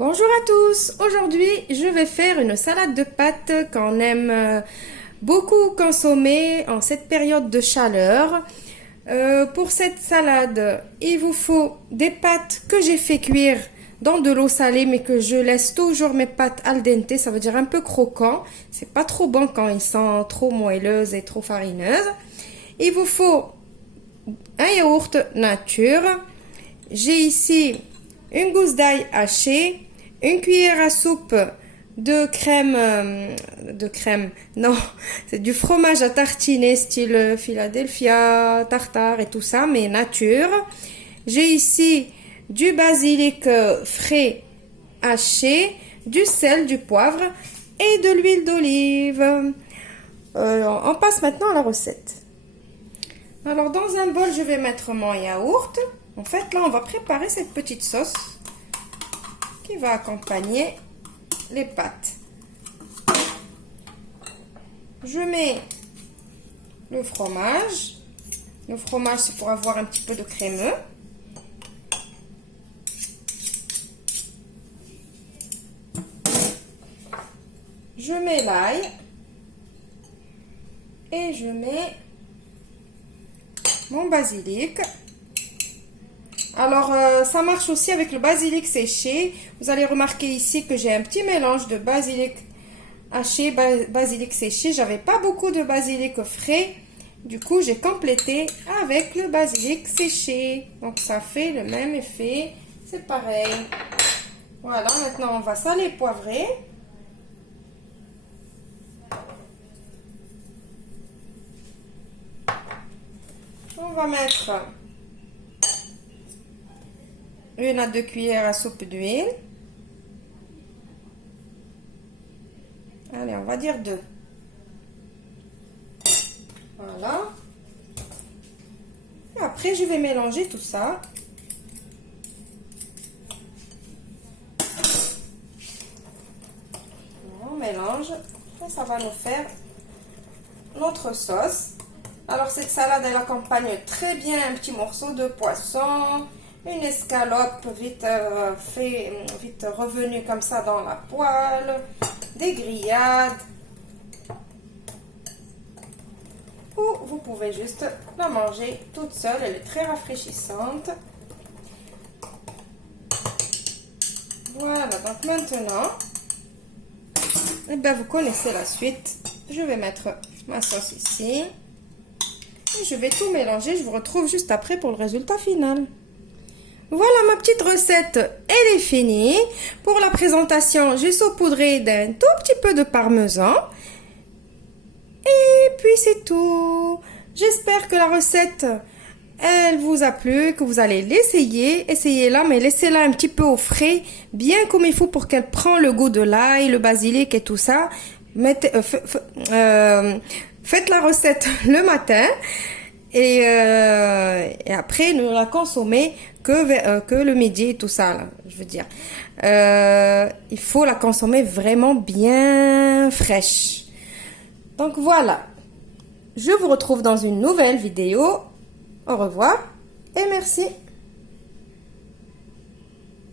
Bonjour à tous, aujourd'hui je vais faire une salade de pâtes qu'on aime beaucoup consommer en cette période de chaleur. Pour cette salade, il vous faut des pâtes que j'ai fait cuire dans de l'eau salée mais que je laisse toujours mes pâtes al dente, ça veut dire un peu croquant. C'est pas trop bon quand ils sont trop moelleuses et trop farineuses. Il vous faut un yaourt nature. J'ai ici une gousse d'ail hachée, une cuillère à soupe de crème, non, c'est du fromage à tartiner style Philadelphia, tartare et tout ça, mais nature. J'ai ici du basilic frais haché, du sel, du poivre et de l'huile d'olive. On passe maintenant à la recette. Alors dans un bol, je vais mettre mon yaourt. En fait, là, on va préparer cette petite sauce qui va accompagner les pâtes. Je mets le fromage. Le fromage, c'est pour avoir un petit peu de crémeux. Je mets l'ail. Et je mets mon basilic. Alors, ça marche aussi avec le basilic séché. Vous allez remarquer ici que j'ai un petit mélange de basilic haché, basilic séché. J'avais pas beaucoup de basilic frais. Du coup, j'ai complété avec le basilic séché. Donc, ça fait le même effet. C'est pareil. Voilà, maintenant, on va saler et poivrer. On va mettre 1 à 2 cuillères à soupe d'huile. Allez, on va dire 2. Voilà. Et après, je vais mélanger tout ça. On mélange. Et ça va nous faire notre sauce. Alors, cette salade, elle accompagne très bien un petit morceau de poisson. Une escalope vite revenue comme ça dans la poêle, des grillades, ou vous pouvez juste la manger toute seule, elle est très rafraîchissante. Voilà, donc maintenant, eh bien, vous connaissez la suite. Je vais mettre ma sauce ici et je vais tout mélanger. Je vous retrouve juste après pour le résultat final. Voilà, ma petite recette, elle est finie. Pour la présentation, j'ai saupoudré d'un tout petit peu de parmesan. Et puis c'est tout. J'espère que la recette, elle vous a plu, que vous allez l'essayer. Essayez-la, mais laissez-la un petit peu au frais, bien comme il faut pour qu'elle prenne le goût de l'ail, le basilic et tout ça. Faites la recette le matin. Et après, ne la consommer que le midi et tout ça, là, je veux dire. Il faut la consommer vraiment bien fraîche. Donc voilà. Je vous retrouve dans une nouvelle vidéo. Au revoir et merci.